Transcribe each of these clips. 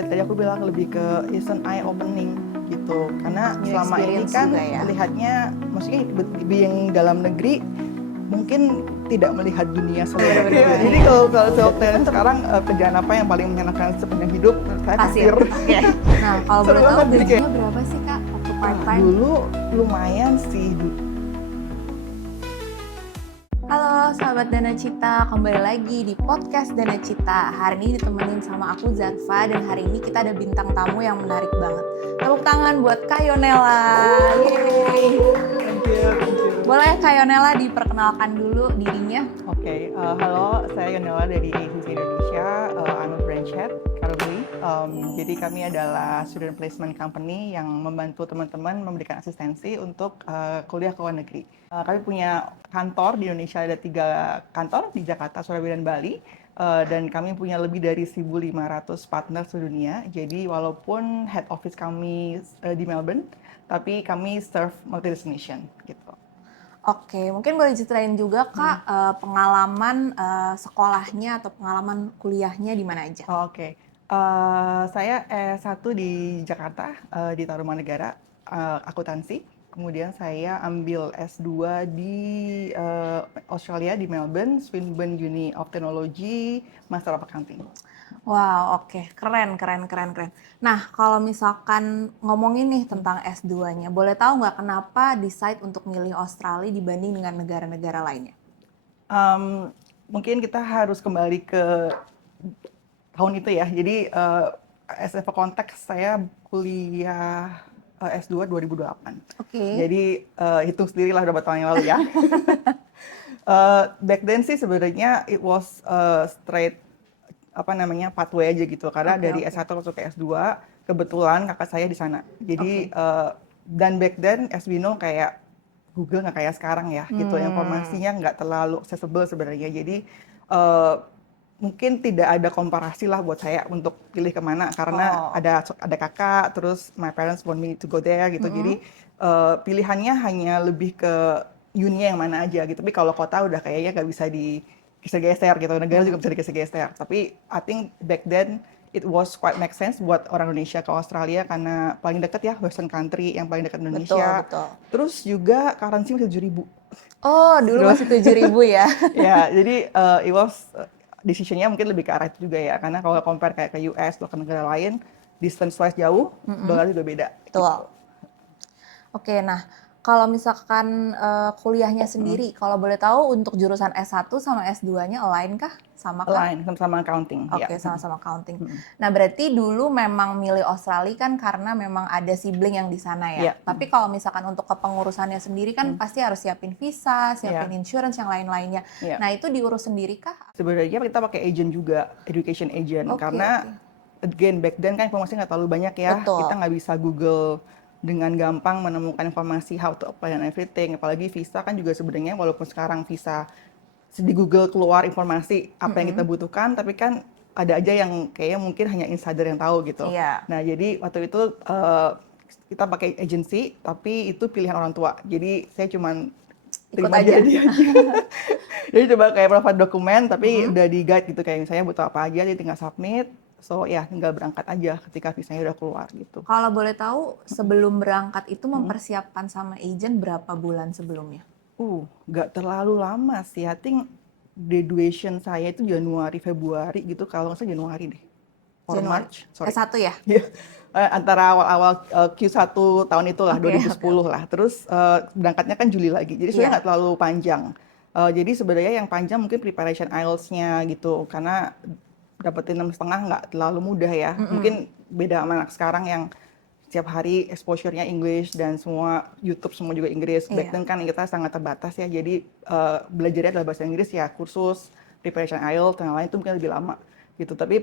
Tadi aku bilang lebih ke is an eye opening gitu, karena New selama ini experience kan juga ya. lihatnya, maksudnya being dalam negeri mungkin tidak melihat dunia seluruh Bener-bener. dunia. Jadi kalau sekarang kerjaan apa yang paling menyenangkan sepanjang hidup? Menurut saya kasir. Oke. Nah, kalau Seru boleh tahu banget, jadi kayak, gajinya berapa sih Kak waktu part time? dulu lumayan sih. Halo sahabat Dana Cita, kembali lagi di podcast Dana Cita. Hari ini ditemenin sama aku Zarfa, dan hari ini kita ada bintang tamu yang menarik banget. Tepuk tangan buat Kak Yonela. Yeay. Thank you. Boleh Kak Yonela diperkenalkan dulu dirinya? Oke, halo, saya Yonela dari ACC Indonesia. I'm a branch head currently. Jadi kami adalah student placement company yang membantu teman-teman memberikan asistensi untuk kuliah ke luar negeri. Kami punya kantor di Indonesia, ada 3 kantor di Jakarta, Surabaya, dan Bali. Dan kami punya lebih dari 1.500 partner sedunia. Jadi walaupun head office kami di Melbourne, tapi kami serve multi-destination gitu. Oke, mungkin boleh ceritain juga Kak pengalaman sekolahnya atau pengalaman kuliahnya di mana aja? Oke. Saya S1 di Jakarta, di Tarumanegara, akuntansi. Kemudian saya ambil S2 di Australia, di Melbourne, Swinburne Uni of Technology, Master of Accounting. Wow, oke. Keren. Nah, kalau misalkan ngomongin nih tentang S2-nya, boleh tahu nggak kenapa decide untuk milih Australia dibanding dengan negara-negara lainnya? Mungkin kita harus kembali ke tahun itu ya. Jadi as a konteks, saya kuliah S2 2008. Oke. Jadi hitung sendirilah berapa tahun yang lalu ya. Back then sih sebenarnya it was straight pathway aja gitu, karena dari Oke. S1 masuk ke S2 kebetulan kakak saya di sana. Jadi Oke. dan back then as we know, kayak Google nggak kayak sekarang ya gitu, informasinya nggak terlalu accessible sebenarnya. Jadi mungkin tidak ada komparasi lah buat saya untuk pilih kemana, karena ada kakak, terus my parents want me to go there gitu. Jadi pilihannya hanya lebih ke uni yang mana aja gitu. Tapi kalau kota udah kayaknya nggak bisa digeser-geser gitu, negara juga bisa digeser-geser. Tapi I think back then it was quite make sense buat orang Indonesia ke Australia, karena paling dekat ya, Western country yang paling dekat Indonesia. Betul. Terus juga currency masih 7.000. Oh, dulu masih 7.000 ya? Ya, jadi it was decision-nya mungkin lebih ke arah itu juga ya, karena kalau compare kayak ke US atau ke negara lain, distance-wise jauh, dolar juga beda. Betul. Gitu. Oke, nah kalau misalkan kuliahnya sendiri, kalau boleh tahu untuk jurusan S1 sama S2-nya align kah? Sama kah? Align, sama-sama accounting. Oke, Ya. sama-sama accounting. Nah, berarti dulu memang milih Australia kan karena memang ada sibling yang di sana ya. Iya. Tapi kalau misalkan untuk kepengurusannya sendiri kan pasti harus siapin visa, siapin insurance yang lain-lainnya. Iya. Nah, itu diurus sendiri kah? Sebenarnya kita pakai agent juga, education agent, karena again back then kan informasi nggak terlalu banyak ya. Betul. Kita nggak bisa Google dengan gampang menemukan informasi how to apply and everything. Apalagi visa kan juga sebenarnya, walaupun sekarang visa di Google keluar informasi apa yang kita butuhkan, tapi kan ada aja yang kayaknya mungkin hanya insider yang tahu gitu. Iya. Nah, jadi waktu itu kita pakai agency, tapi itu pilihan orang tua. Jadi saya cuman terima aja. dia aja. Jadi coba kayak provide dokumen, tapi udah di guide gitu, kayak misalnya butuh apa aja, jadi tinggal submit. So ya tinggal berangkat aja ketika visanya udah keluar gitu. Kalau boleh tahu, sebelum berangkat itu mempersiapkan sama agent berapa bulan sebelumnya? Nggak terlalu lama sih. I think graduation saya itu Januari, Februari gitu. Kalau nggak salah Januari deh. Or March, sorry. S1 ya? Iya. Antara awal-awal Q1 tahun itulah, Oke, 2010 lah. Terus berangkatnya kan Juli lagi. Jadi sebenarnya nggak terlalu panjang. Jadi sebenarnya yang panjang mungkin preparation IELTS-nya gitu. Karena dapetin 6,5 nggak terlalu mudah ya. Mungkin beda sama anak sekarang yang setiap hari exposure-nya English dan semua YouTube semua juga Inggris. Back then kan kita sangat terbatas ya. Jadi belajarnya adalah bahasa Inggris ya, kursus, preparation IELTS, dan lain itu mungkin lebih lama gitu. Tapi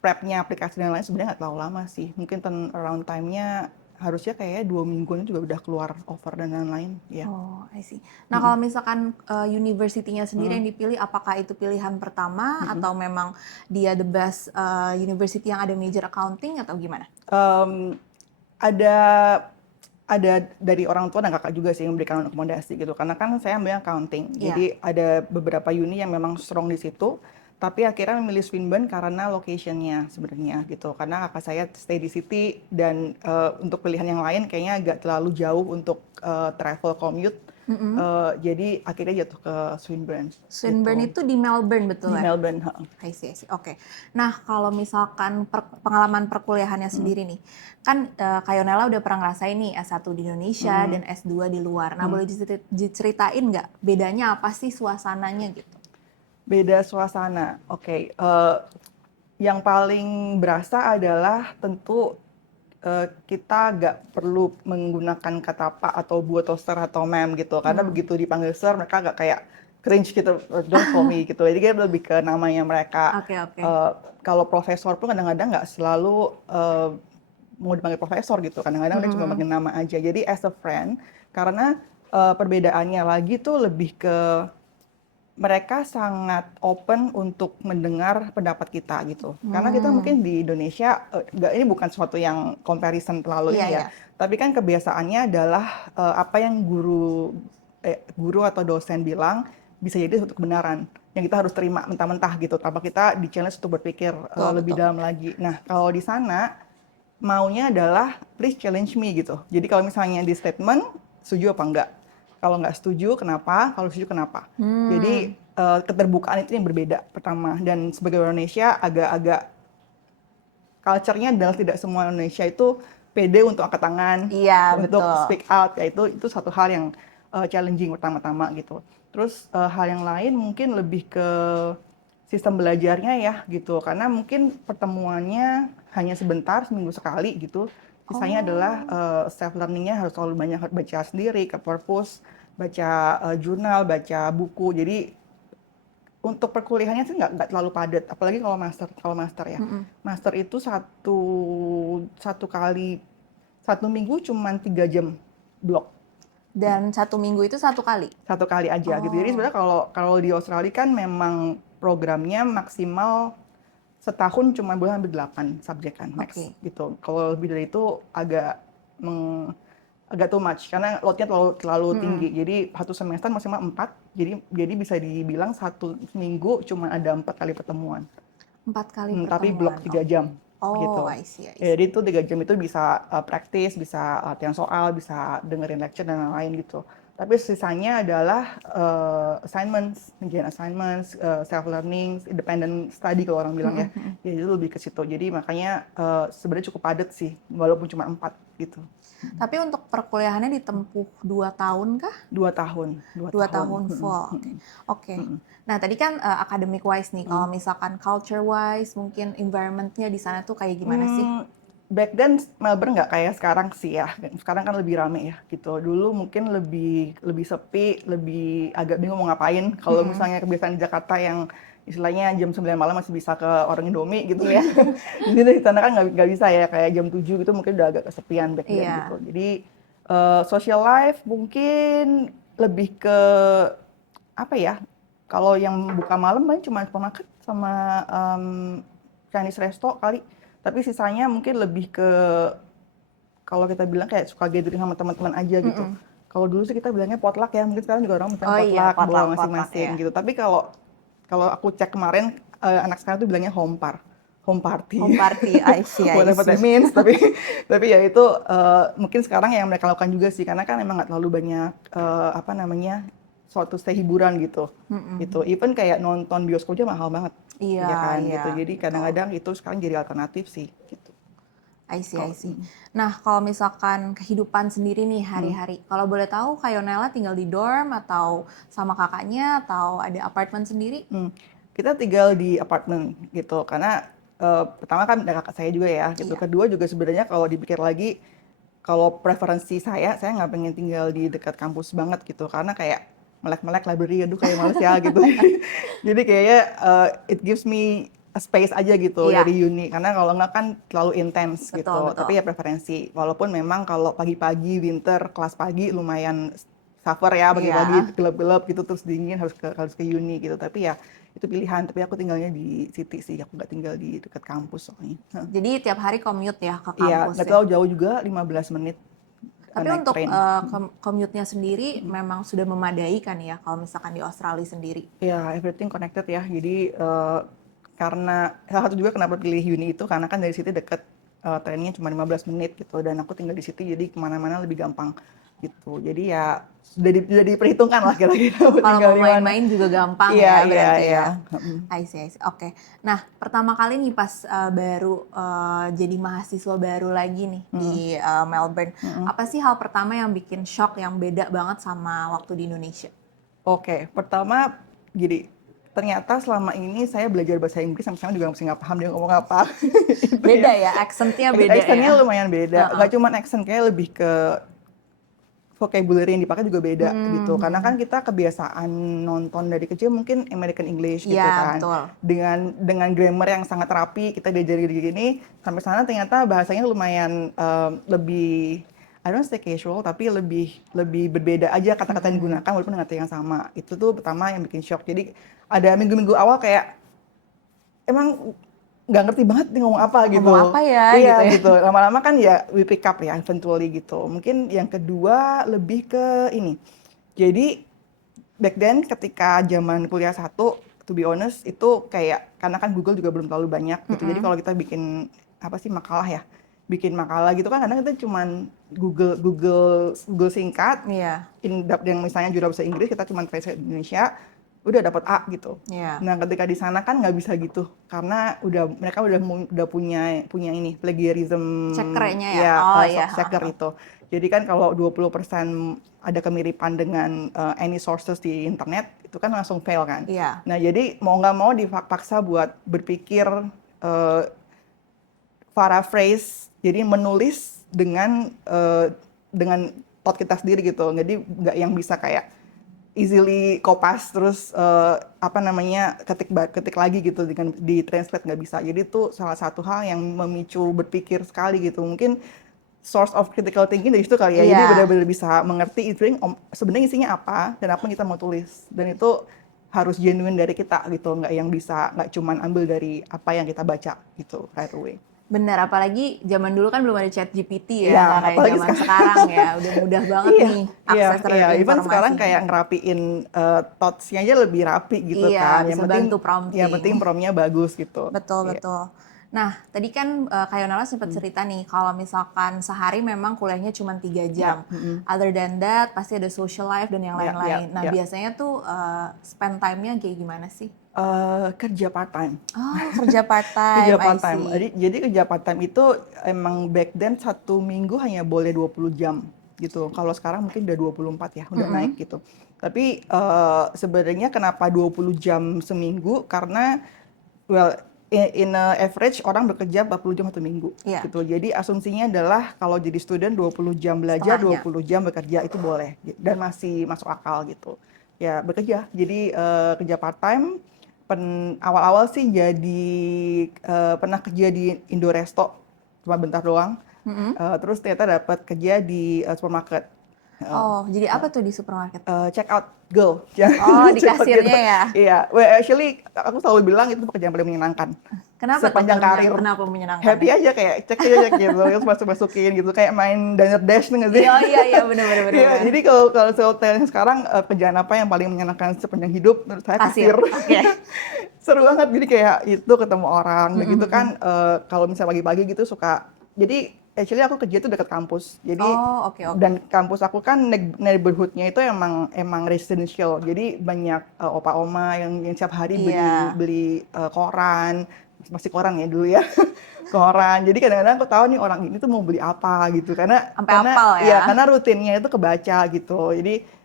prep-nya, aplikasi dan lain sebenarnya nggak terlalu lama sih. Mungkin turnaround time-nya harusnya kayak 2 mingguan juga udah keluar offer dan lain-lain ya. Oh, I see. Nah, kalau misalkan university-nya sendiri yang dipilih, apakah itu pilihan pertama atau memang dia the best university yang ada major accounting atau gimana? Ada dari orang tua dan kakak juga sih yang memberikan rekomendasi gitu, karena kan saya ambil accounting. Jadi ada beberapa uni yang memang strong di situ, Tapi akhirnya memilih Swinburne karena location-nya sebenarnya gitu. Karena kakak saya stay di City dan untuk pilihan yang lain kayaknya agak terlalu jauh untuk travel commute. Jadi akhirnya jatuh ke Swinburne. Swinburne Gitu. itu di Melbourne betul Di ya? Melbourne. I see. Oke. Nah, kalau misalkan pengalaman perkuliahannya sendiri nih, kan Kak Yonela udah pernah ngerasain nih S1 di Indonesia dan S2 di luar. Nah, boleh diceritain nggak bedanya apa sih suasananya gitu? Beda suasana. Oke. Yang paling berasa adalah tentu kita nggak perlu menggunakan kata pak atau bu atau sir atau ma'am gitu. Karena begitu dipanggil sir, mereka nggak kayak cringe gitu, don't call me gitu. Jadi kayak lebih ke namanya mereka. Oke, oke. Kalau profesor pun kadang-kadang nggak selalu mau dipanggil profesor gitu. Kadang-kadang udah cuma panggil nama aja. Jadi as a friend, karena perbedaannya lagi tuh lebih ke mereka sangat open untuk mendengar pendapat kita gitu. Karena kita mungkin di Indonesia, ini bukan sesuatu yang comparison terlalu Iya, ini ya. iya. Tapi kan kebiasaannya adalah apa yang guru atau dosen bilang bisa jadi suatu kebenaran yang kita harus terima mentah-mentah gitu. Tanpa kita di challenge untuk berpikir Betul, lebih betul. dalam lagi. Nah kalau di sana maunya adalah please challenge me gitu. Jadi kalau misalnya di statement setuju apa enggak? Kalau nggak setuju kenapa? Kalau setuju kenapa? Jadi keterbukaan itu yang berbeda pertama. Dan sebagai orang Indonesia agak-agak culture-nya adalah tidak semua Indonesia itu pede untuk angkat tangan, Iya, untuk betul. speak out. Ya itu satu hal yang challenging pertama-tama gitu. Terus hal yang lain mungkin lebih ke sistem belajarnya ya gitu. Karena mungkin pertemuannya hanya sebentar, seminggu sekali gitu. Sisanya adalah self learningnya harus selalu banyak baca sendiri, ke perpus, baca jurnal, baca buku. Jadi untuk perkuliahannya sih nggak terlalu padat, apalagi kalau master ya. Master itu satu kali satu minggu cuma 3 jam blok. Dan 1 minggu itu 1 kali? Satu kali aja gitu. Jadi Oh, sebenarnya kalau di Australia kan memang programnya maksimal setahun cuma boleh ambil 8 subjek kan max oke. gitu. Kalau lebih dari itu agak too much karena loadnya terlalu tinggi. Jadi satu semester maksimal 4. Jadi bisa dibilang satu minggu cuma ada 4 kali pertemuan. 4 kali Tapi blok pertemuan. 3 jam Oh, gitu. I see, I Ya, see. jadi itu 3 jam itu bisa praktis, bisa latihan soal, bisa dengerin lecture dan lain-lain gitu. Tapi sisanya adalah assignments, ngerjain assignments, self learning, independent study kalau orang bilang ya. Ya itu lebih ke situ. Jadi makanya sebenarnya cukup padat sih, walaupun cuma 4 gitu. Tapi untuk perkuliahannya ditempuh 2 tahun kah? 2 tahun, 2 tahun full. Oke. Nah, tadi kan academic wise nih, kalau misalkan culture wise, mungkin environment-nya di sana tuh kayak gimana sih? Back then Melbourne nggak kayak sekarang sih ya. Sekarang kan lebih rame ya gitu. Dulu mungkin lebih sepi, lebih agak bingung mau ngapain. Kalau misalnya kebiasaan di Jakarta yang istilahnya jam 9 malam masih bisa ke orang Indomie gitu ya. Jadi di sana kan nggak bisa ya, kayak jam 7 gitu mungkin udah agak kesepian back then gitu. Iya. Jadi social life mungkin lebih ke apa ya? Kalau yang buka malam paling cuma supermarket sama Chinese resto kali. Tapi sisanya mungkin lebih ke kalau kita bilang kayak suka gathering sama teman-teman aja gitu. Kalau dulu sih kita bilangnya potluck ya, mungkin sekarang juga orang bilang Oh iya, potluck, bawa potluck masing-masing ya. gitu. Tapi kalau kalau aku cek kemarin anak sekarang tuh bilangnya home party. Home party, I see, I Whatever that see. means. Tapi ya itu mungkin sekarang yang mereka lakukan juga sih, karena kan emang nggak terlalu banyak apa namanya suatu stay hiburan gitu. Gitu. Even kayak nonton bioskop aja mahal banget. Iya, Ya kan iya, gitu. Jadi betul. kadang-kadang itu sekarang jadi alternatif sih gitu. I see, I Kalau see. Nah, kalau misalkan kehidupan sendiri nih hari-hari, kalau boleh tahu Kak Yonela tinggal di dorm atau sama kakaknya atau ada apartemen sendiri? kita tinggal di apartemen gitu karena pertama kan ada kakak saya juga ya gitu. Iya. Kedua juga sebenarnya kalau dipikir lagi kalau preferensi saya nggak pengen tinggal di dekat kampus banget gitu karena kayak melek-melek library aduh kayak males ya gitu. Jadi kayaknya it gives me a space aja gitu Iya, dari uni karena kalau nggak kan terlalu intens betul, gitu. betul. Tapi ya preferensi. Walaupun memang kalau pagi-pagi winter kelas pagi lumayan suffer ya pagi-pagi Iya. gelap-gelap gitu terus dingin harus ke uni gitu. Tapi ya itu pilihan. Tapi aku tinggalnya di city sih. Aku nggak tinggal di dekat kampus soalnya. Jadi tiap hari commute ya ke Iya, kampus nggak ya? terlalu jauh juga 15 menit. Tapi naik untuk train. commute-nya sendiri memang sudah memadai kan ya kalau misalkan di Australia sendiri? Ya, everything connected ya. Jadi karena salah satu juga kenapa pilih uni itu karena kan dari situ deket, trennya cuma 15 menit gitu dan aku tinggal di situ jadi kemana-mana lebih gampang gitu. Jadi ya sudah diperhitungkan lah kira-kira mau Kalau tinggal mau di mana. main-main juga gampang Iya, ya iya, berarti iya. ya. I see. Oke. Nah, pertama kali nih pas baru jadi mahasiswa baru lagi nih di Melbourne, apa sih hal pertama yang bikin shock yang beda banget sama waktu di Indonesia? Oke, pertama gini, ternyata selama ini saya belajar bahasa Inggris sampai sekarang juga masih nggak paham dia ngomong apa. Itu Beda ya. ya, accent-nya beda Accent-nya ya. lumayan beda. Nggak cuma accent, kayak lebih ke vocabulary yang dipakai juga beda gitu. Karena kan kita kebiasaan nonton dari kecil mungkin American English gitu Iya, kan. betul. Dengan grammar yang sangat rapi, kita diajari gini, sampai sana ternyata bahasanya lumayan lebih I don't say casual, tapi lebih berbeda aja kata-kata yang digunakan walaupun dengan arti yang sama. Itu tuh pertama yang bikin shock. Jadi ada minggu-minggu awal kayak emang nggak ngerti banget nih ngomong apa gitu. Ngomong apa ya Iya gitu ya. gitu. Lama-lama kan ya we pick up ya eventually gitu. Mungkin yang kedua lebih ke ini. Jadi back then ketika zaman kuliah satu, to be honest itu kayak karena kan Google juga belum terlalu banyak gitu. Jadi kalau kita bikin apa sih makalah ya, bikin makalah gitu kan kadang kita cuman Google singkat, Iya, yang misalnya jurnal bahasa Inggris kita cuman translate ke Indonesia, udah dapat A gitu. iya. Nah ketika di sana kan nggak bisa gitu karena mereka udah punya ini plagiarism, Cekernya ya? ya, Oh iya. soft checker itu. Jadi kan kalau 20% ada kemiripan dengan any sources di internet itu kan langsung fail kan. Iya. Nah jadi mau nggak mau dipaksa buat berpikir uh, paraphrase, jadi menulis dengan thought kita sendiri gitu. Jadi nggak yang bisa kayak easily kopas terus ketik lagi gitu dengan di translate nggak bisa. Jadi itu salah satu hal yang memicu berpikir sekali gitu. Mungkin source of critical thinking dari situ kali ya. Jadi Iya. benar-benar bisa mengerti itu sebenarnya isinya apa dan apa yang kita mau tulis. Dan itu harus genuine dari kita gitu, nggak cuman ambil dari apa yang kita baca gitu right away. Bener, apalagi zaman dulu kan belum ada chat GPT ya, Iya, nggak kayak apalagi zaman sekarang ya, udah mudah banget Iya, nih iya, akses terhadap iya. Even informasi. sekarang kayak ngerapiin thoughts-nya aja lebih rapi gitu Iya, kan. bisa bantu prompting. Yang penting prompt-nya bagus gitu. Betul, Iya. betul. Nah, tadi kan Kak Yonela sempat cerita nih, kalau misalkan sehari memang kuliahnya cuma 3 jam. Other than that, pasti ada social life dan yang Iya, lain-lain. iya, Nah, iya. biasanya tuh spend time-nya kayak gimana sih? Kerja part time. Oh, kerja part-time, Kerja I part time. see. Jadi kerja part time itu emang back then 1 minggu hanya boleh 20 jam gitu. Kalau sekarang mungkin udah 24 ya, udah naik gitu. Tapi sebenarnya kenapa 20 jam seminggu? Karena well in a average orang bekerja 40 jam 1 minggu Iya. gitu. Jadi asumsinya adalah kalau jadi student 20 jam belajar, Setengahnya. 20 jam bekerja itu boleh dan masih masuk akal gitu. Ya bekerja. Jadi kerja part time. Awal-awal sih pernah kerja di Indoresto cuma bentar doang. Terus ternyata dapat kerja di supermarket. Oh, jadi apa tuh di supermarket? Check out girl. Oh, di Check out kasirnya gitu. ya? Iya, well actually aku selalu bilang itu pekerjaan paling menyenangkan. Kenapa Sepanjang tuh? karir. Kenapa menyenangkan? Happy aja kayak cek aja gitu, terus masukin gitu kayak main Diner Dash nggak sih? Iya, benar. Iya, jadi kalau saya tanya sekarang kerjaan apa yang paling menyenangkan sepanjang hidup? Menurut saya kasir. Oke. Seru banget, jadi kayak itu ketemu orang, dan gitu kan kalau misalnya pagi-pagi gitu suka, jadi actually aku kerja itu dekat kampus, jadi Oh, oke. dan kampus aku kan neighborhoodnya itu emang residential, jadi banyak opa-oma yang setiap hari Iya. beli koran, masih koran ya dulu ya, koran. Jadi kadang-kadang aku tahu nih orang ini tuh mau beli apa gitu, karena Sampai hafal ya? iya, karena rutinnya itu kebaca gitu. Jadi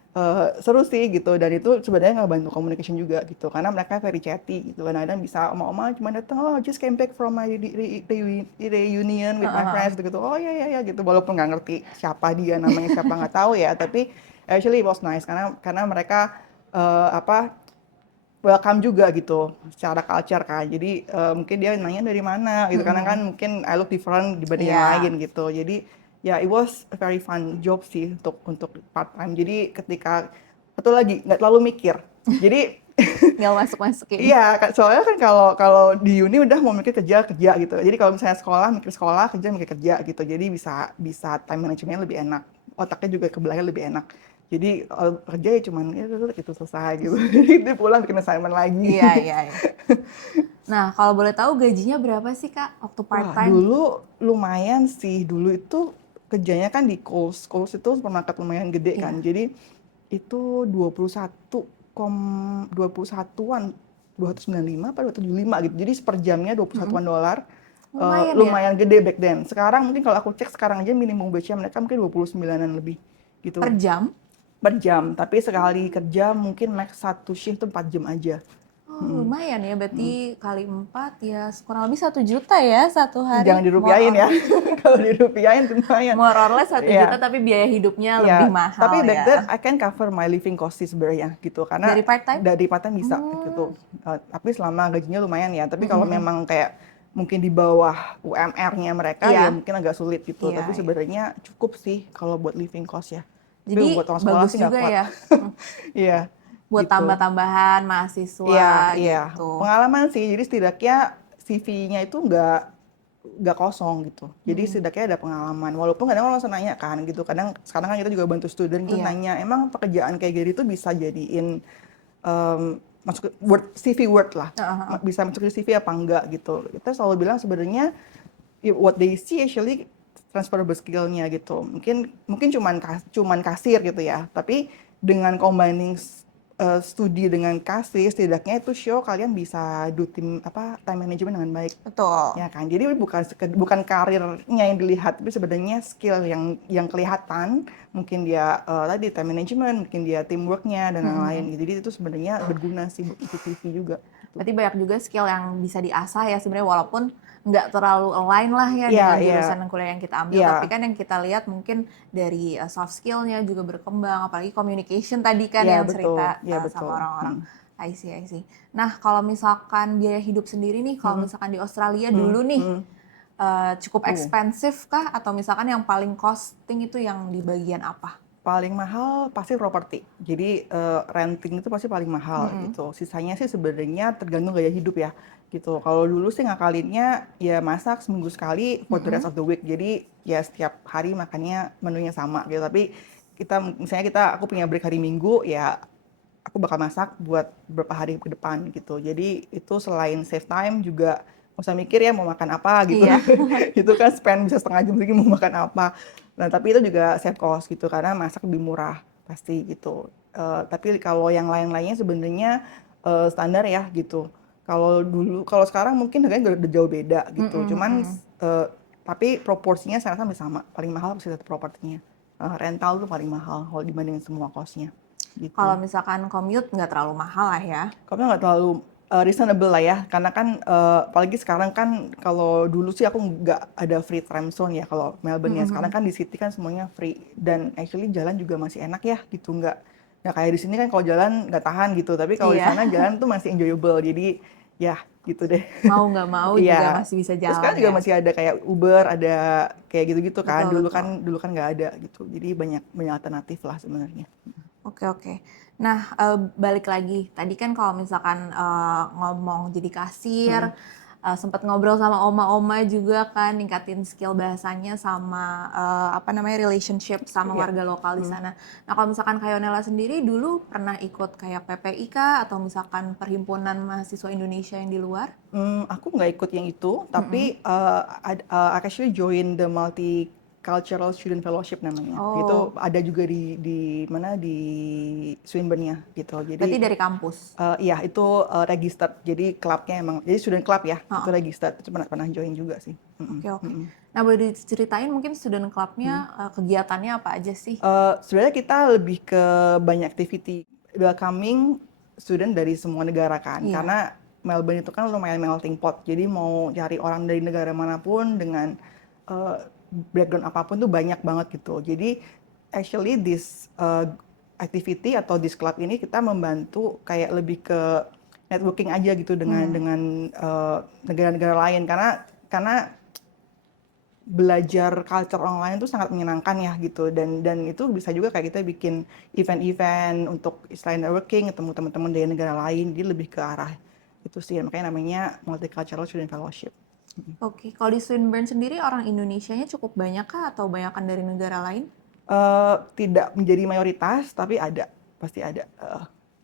seru sih gitu, dan itu sebenarnya ngebantu communication juga gitu, karena mereka very chatty gitu. Kadang-kadang bisa oma-oma cuma datang, oh just came back from my reunion with my friends gitu. Oh iya gitu, walaupun nggak ngerti siapa dia, namanya siapa nggak tahu ya, tapi actually it was nice karena mereka welcome juga gitu secara culture kan. Jadi mungkin dia nanya dari mana gitu, karena kan mungkin I look different dibanding yang Iya. lain gitu. Jadi ya it was a very fun job sih untuk part time. Jadi ketika betul lagi nggak terlalu mikir. Jadi Tinggal masuk-masukin. iya, soalnya kan kalau di uni udah mau mikir kerja gitu. Jadi kalau misalnya sekolah mikir sekolah, kerja mikir kerja gitu. Jadi bisa time manajemennya lebih enak otaknya juga ke belakang lebih enak. Jadi kerja ya cuman itu selesai gitu. Jadi pulang bikin assignment lagi. Iya, iya, iya. Nah, kalau boleh tahu gajinya berapa sih Kak waktu part Wah, time? dulu lumayan sih. Dulu itu kerjanya kan di Kohl's. Kohl's itu supermarket lumayan gede kan. Iya. Jadi itu 21-an 295 apa 275 gitu. Jadi per jamnya 21-an dolar. Lumayan ya. Lumayan gede back then. Sekarang mungkin kalau aku cek sekarang aja minimum wage-nya mereka mungkin 29-an lebih gitu Per jam? per jam. Tapi sekali kerja mungkin max satu shift tuh 4 jam aja. Oh, lumayan ya. Berarti kali 4 ya kurang lebih 1 juta ya satu hari. Jangan dirupiahin ya. Kalau dirupiahin lumayan. More or less 1 Iya. juta tapi biaya hidupnya Iya, lebih mahal tapi back ya. then I can cover my living cost sih sebenarnya gitu karena Dari part-time? dari part-time bisa gitu. Tapi selama gajinya lumayan ya. Tapi kalau memang kayak mungkin di bawah UMR-nya mereka Iya. ya mungkin agak sulit gitu. Iya, Tapi iya. sebenarnya cukup sih kalau buat living cost ya. Tapi Jadi buat orang sekolah bagus sih nggak juga kuat. ya Iya, buat gitu. tambah-tambahan Iya, mahasiswa iya. gitu. Pengalaman sih. Jadi setidaknya CV-nya itu nggak kosong gitu. Jadi setidaknya ada pengalaman. Walaupun kadang orang langsung nanya kan gitu. Kadang sekarang kan kita juga bantu student gitu Iya. nanya, emang pekerjaan kayak gini tuh bisa jadiin masuk ke CV Word lah. Bisa masuk ke CV apa enggak gitu. Kita selalu bilang sebenarnya what they see actually transferable skill-nya gitu. Mungkin cuman kasir gitu ya. Tapi dengan combining studi dengan kasih, setidaknya itu show kalian bisa do time management dengan baik. Betul. Ya kan, jadi bukan karirnya yang dilihat, tapi sebenarnya skill yang kelihatan. Mungkin dia tadi time management, mungkin dia teamworknya dan lain-lain. Jadi itu sebenarnya berguna sih buat CV juga. Gitu. Berarti banyak juga skill yang bisa diasah ya sebenarnya walaupun nggak terlalu align lah ya dengan jurusan kuliah yang kita ambil. Tapi kan yang kita lihat mungkin dari soft skill-nya juga berkembang, apalagi communication tadi kan yang cerita sama orang-orang. I see. Nah, kalau misalkan biaya hidup sendiri nih, kalau misalkan di Australia dulu nih, cukup ekspensif kah? Atau misalkan yang paling costing itu yang di bagian apa? Paling mahal pasti properti. Jadi renting itu pasti paling mahal gitu. Sisanya sih sebenarnya tergantung gaya hidup ya gitu. Kalau dulu sih ngakalinnya ya masak seminggu sekali for the rest of the week. Jadi ya setiap hari makannya menunya sama gitu. Tapi aku punya break hari Minggu ya aku bakal masak buat beberapa hari ke depan gitu. Jadi itu selain save time juga nggak usah mikir ya mau makan apa gitu. Iya. Itu kan spend bisa setengah jam lagi mau makan apa. Nah tapi itu juga save cost gitu karena masak lebih murah pasti gitu. Tapi kalau yang lain-lainnya sebenarnya standar ya gitu. Kalau sekarang mungkin harganya udah jauh beda gitu. Cuman tapi proporsinya saya rasa sama. Paling mahal pasti tetap propertinya. Rental tuh paling mahal kalau dibandingin semua costnya. Gitu. Kalau misalkan commute nggak terlalu mahal lah ya. Commute nggak terlalu reasonable lah ya, karena kan apalagi sekarang kan kalau dulu sih aku nggak ada free time zone ya kalau Melbourne ya. Sekarang kan di city kan semuanya free dan actually jalan juga masih enak ya gitu, nggak kayak di sini kan kalau jalan nggak tahan gitu, tapi kalau di sana jalan tuh masih enjoyable, jadi ya gitu deh. Mau nggak mau juga masih bisa Terus jalan sekarang juga ya. masih ada kayak Uber, ada kayak gitu-gitu kan. Betul. Dulu kan nggak ada gitu, jadi banyak alternatif lah sebenarnya. Oke. Nah, balik lagi. Tadi kan kalau misalkan ngomong jadi kasir, sempat ngobrol sama oma-oma juga kan, ningkatin skill bahasanya sama relationship sama warga lokal di sana. Nah, kalau misalkan Kayonela sendiri dulu pernah ikut kayak PPI kah atau misalkan perhimpunan mahasiswa Indonesia yang di luar? Aku nggak ikut yang itu, tapi I actually join the Multicultural Student Fellowship namanya. Itu ada juga di mana di Swinburne-nya gitu. Jadi berarti dari kampus? Iya, itu registered. Jadi klubnya emang, jadi student club ya, itu registered. Itu pernah join juga sih. Oke. Nah, boleh diceritain mungkin student club-nya kegiatannya apa aja sih? Sebenarnya kita lebih ke banyak activity welcoming student dari semua negara kan, karena Melbourne itu kan lumayan melting pot. Jadi mau cari orang dari negara manapun dengan background apapun tuh banyak banget gitu. Jadi actually this activity atau this club ini kita membantu kayak lebih ke networking aja gitu dengan negara-negara lain, karena belajar culture online itu sangat menyenangkan ya gitu, dan itu bisa juga kayak kita bikin event-event untuk selain networking, ketemu teman-teman dari negara lain, jadi lebih ke arah itu sih, makanya namanya Multicultural Student Fellowship. Oke, kalau di Swinburne sendiri orang Indonesianya cukup banyak kah atau banyakan dari negara lain? Tidak menjadi mayoritas, tapi ada, pasti ada.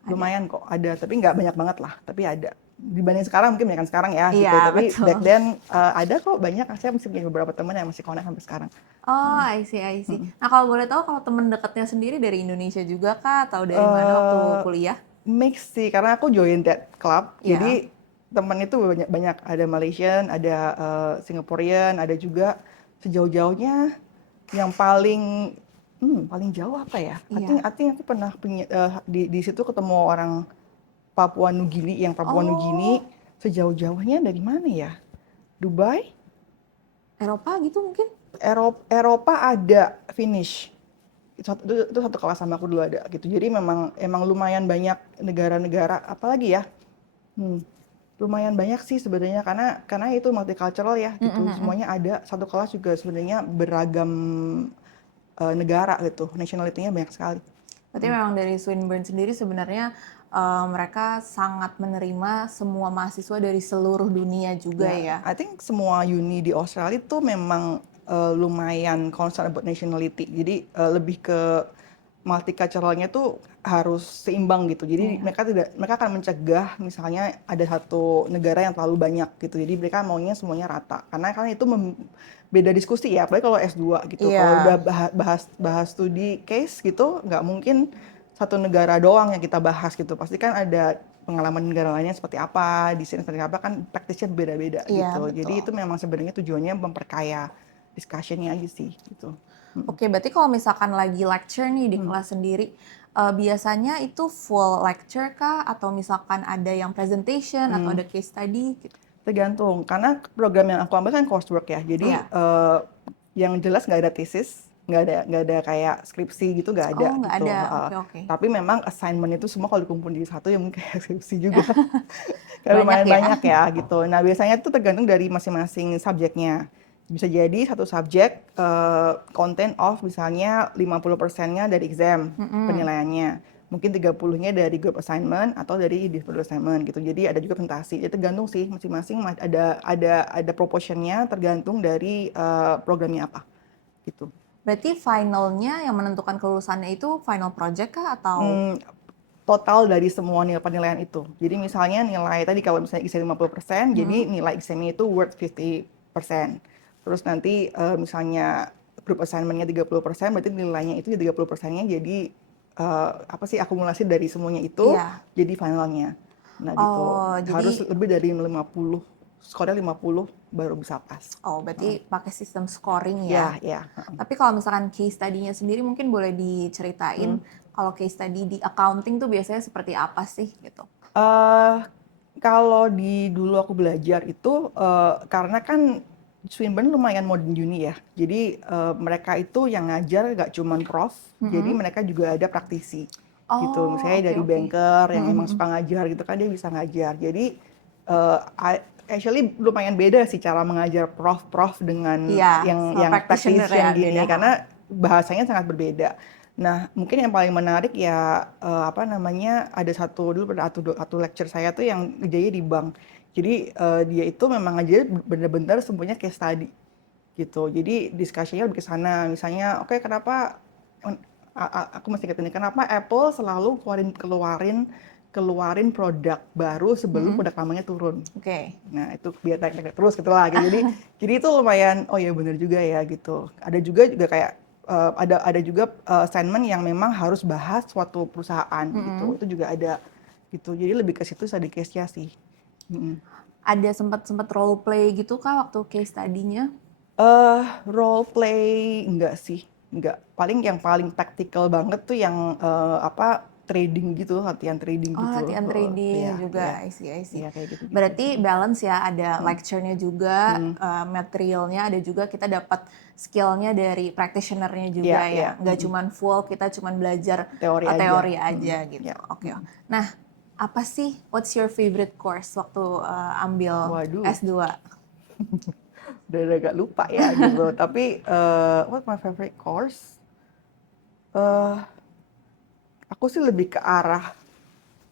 Lumayan kok, ada, tapi nggak banyak banget lah, tapi ada. Dibanding sekarang mungkin banyak sekarang ya, gitu. Iya, Tapi betul. back then ada kok banyak. Saya masih punya beberapa teman yang masih connect sampai sekarang. Oh, I see, I see. Nah, kalau boleh tahu kalau temen dekatnya sendiri dari Indonesia juga kah atau dari mana waktu Eh kuliah? Mix sih, karena aku join that club, Ya. jadi temen itu banyak, ada Malaysian, ada Singaporean, ada juga sejauh-jauhnya yang paling jauh apa ya? Iya. I think aku pernah punya di situ ketemu orang Papua Nugini, yang Papua Nugini Oh, sejauh-jauhnya dari mana ya? Dubai, Eropa gitu mungkin? Eropa ada finish. Itu satu kelas sama aku dulu ada gitu. Jadi emang lumayan banyak negara-negara, apalagi ya? Hmm, lumayan banyak sih sebenarnya, karena itu multicultural ya gitu. Semuanya ada. Satu kelas juga sebenarnya beragam negara gitu. Nationality-nya banyak sekali. Berarti memang dari Swinburne sendiri sebenarnya mereka sangat menerima semua mahasiswa dari seluruh dunia juga Ya, ya. I think semua uni di Australia itu memang lumayan concern about nationality. Jadi lebih ke multiculturalnya tuh harus seimbang gitu. Jadi Iya. mereka akan mencegah misalnya ada satu negara yang terlalu banyak gitu. Jadi mereka maunya semuanya rata. Karena kan itu beda diskusi ya, apalagi kalau S2 gitu. Kalau udah Iya. bahas studi case gitu, nggak mungkin satu negara doang yang kita bahas gitu. Pasti kan ada pengalaman negara lainnya seperti apa, di sini seperti apa, kan praktisnya beda-beda Iya, gitu. Jadi betul. itu memang sebenarnya tujuannya memperkaya discussion-nya aja sih gitu. Oke, berarti kalau misalkan lagi lecture nih di kelas sendiri, biasanya itu full lecture kah? Atau misalkan ada yang presentation atau ada case study gitu? Tergantung, karena program yang aku ambil kan coursework ya. Jadi Iya. yang jelas nggak ada thesis, nggak ada kayak skripsi gitu, nggak ada Oh, nggak gitu. ada. Oke, oke. Tapi memang assignment itu semua kalau dikumpul di satu ya mungkin kayak skripsi juga. Kayak Banyak lumayan ya? banyak ya gitu. Nah biasanya itu tergantung dari masing-masing subjeknya. Bisa jadi satu subjek content of misalnya 50%-nya dari exam penilaiannya. Mungkin 30-nya dari group assignment atau dari individual assignment gitu. Jadi ada juga presentasi. Jadi tergantung sih masing-masing ada proportionnya tergantung dari programnya apa gitu. Berarti finalnya yang menentukan kelulusannya itu final project kah atau? Hmm, Total dari semua nilai penilaian itu. Jadi misalnya nilai tadi kalau misalnya exam 50%, jadi nilai examnya itu worth 50%. Terus nanti misalnya group assignment-nya 30%, berarti nilainya itu 30%-nya jadi apa sih akumulasi dari semuanya itu Iya. jadi finalnya. Nah gitu. Oh, Harus jadi lebih dari 50, skornya 50 baru bisa pas. berarti pakai sistem scoring ya. Ya, ya. Tapi kalau misalkan case study-nya sendiri mungkin boleh diceritain kalau case study di accounting tuh biasanya seperti apa sih gitu? eh Kalau dulu aku belajar itu, karena kan Swinburne lumayan modern uni ya. Jadi mereka itu yang ngajar nggak cuman prof, jadi mereka juga ada praktisi gitu. Oh, Misalnya oke, dari oke. banker yang emang suka ngajar gitu kan dia bisa ngajar. Jadi actually lumayan beda sih cara mengajar prof-prof dengan Iya, sama yang practitioner ya practitioner beda. gini Ha. karena bahasanya sangat berbeda. Nah, mungkin yang paling menarik ya apa namanya, ada dulu pada satu lecture saya tuh yang kerjanya di bank. Jadi dia itu memang ngajarin bener-bener semuanya case study gitu. Jadi discussion-nya lebih ke sana. Misalnya, oke kenapa aku masih ingat ini, kenapa Apple selalu keluarin keluarin produk baru sebelum produk lamanya turun. Oke. Nah, itu biar naik terus gitu lah. Gitu. Jadi itu lumayan, oh ya bener juga ya gitu. Ada juga kayak ada juga assignment yang memang harus bahas suatu perusahaan gitu. Itu juga ada gitu. Jadi lebih ke situ study case-nya sih. Ada sempat role play gitu kah waktu case study-nya? Role play enggak sih, enggak. Yang paling praktikal banget tuh yang apa trading gitu, latihan trading Oh, gitu. latihan trading Iya, iya, juga, I see, I see. iya kayak gitu-gitu. Berarti balance ya, ada lecture-nya juga, materialnya, ada juga kita dapat skill-nya dari practitioner-nya Iya, juga iya. ya. Nggak cuman full, kita cuman belajar Teori aja. teori aja gitu. Ya. Oke. Nah, apa sih, what's your favorite course waktu ambil Waduh, S2? udah agak lupa ya gitu. Tapi what my favorite course? eh aku sih lebih ke arah